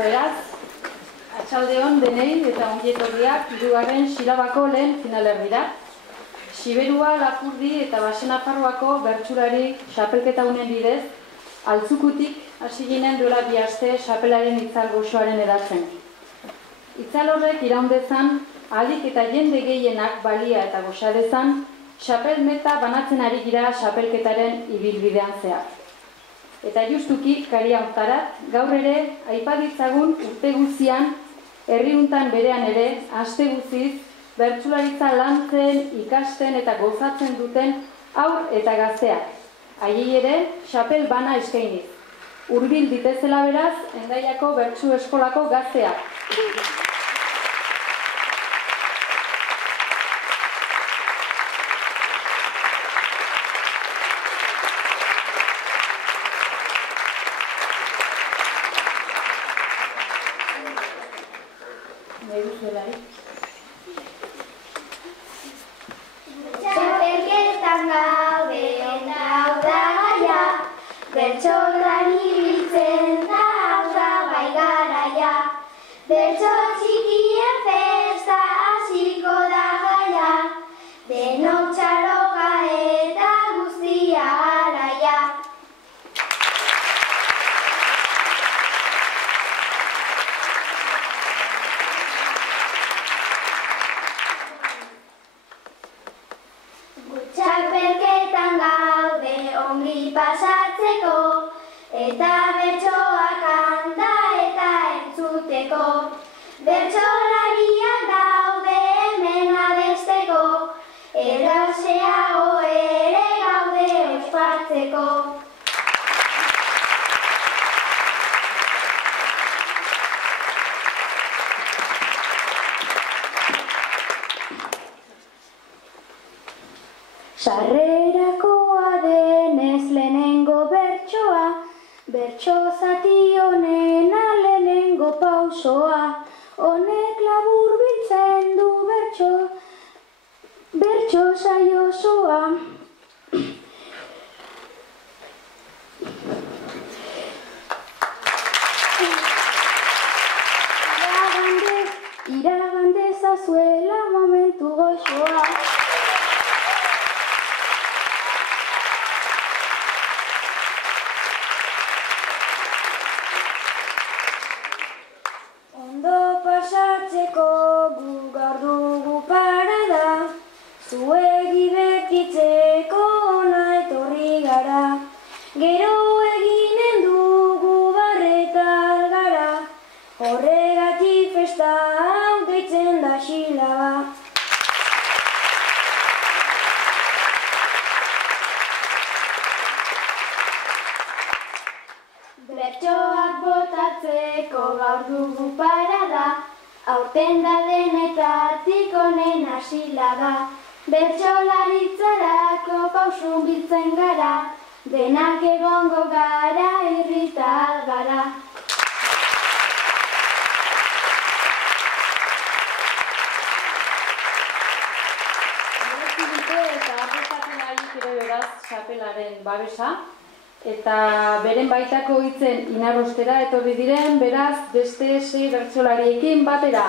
beraz, atxaldeon denei eta ongietorriak hirugarren Xilabako lehen finalerdira. Siberua, Lapurdi eta Basenafarroako bertsulari xapelketa unen bidez, altzukutik hasi ginen duela 2 aste xapelaren itzal goxoaren edatzen. Itzal horrek iraundezan, ahalik eta jende gehienak balia eta goxa dezan, xapel meta banatzen ari gira xapelketaren ibilbidean zehar. Eta justuki, karia hontarat, gaur ere, aipaditzagun urte guzian, herriuntan berean ere, aste guziz, bertsularitza lantzen, ikasten eta gozatzen duten haur eta gazteak. Haiei ere, xapel bana eskainiz. Hurbil ditezela beraz, Hendaiako Bertsu Eskolako gazteak. Txapelketan gaude hau da gaia, bertsolari biltzen da hau da bai garaia. Bertso txikien festa hasiko da gaia, denok txaloka eta guztia araia. Txapelketan gaude ongi pasatzeko, eta bertsoak kanta eta entzuteko. Bertsolariak daude hemen abesteko, errazeago ere gaude ospatzeko. Sarrerakoa denez lehenengo bertsoa, bertso zati honena lehenengo pausoa, honek labur biltzen du bertso saio osoa. Iragan dezazuela momentu goxoa. Pasatzeko gu gaur dugu parada, zuegi bekitzeko ona etorri gara. Gero eginen dugu barreta gara, horregatik festa hau deitzen da Xilaba. Bertsoak botatzeko gaur dugu parada, aurten da denetatik onena Xilaba. Bertsolaritzarako pausun biltzen gara, denak egongo gara irrital gara. Eta arretatzen ahalik ere beraz xapelaren babesa, eta beren baitako hitzen inarrostera etorri diren, beraz beste 6 bertsolariekin batera.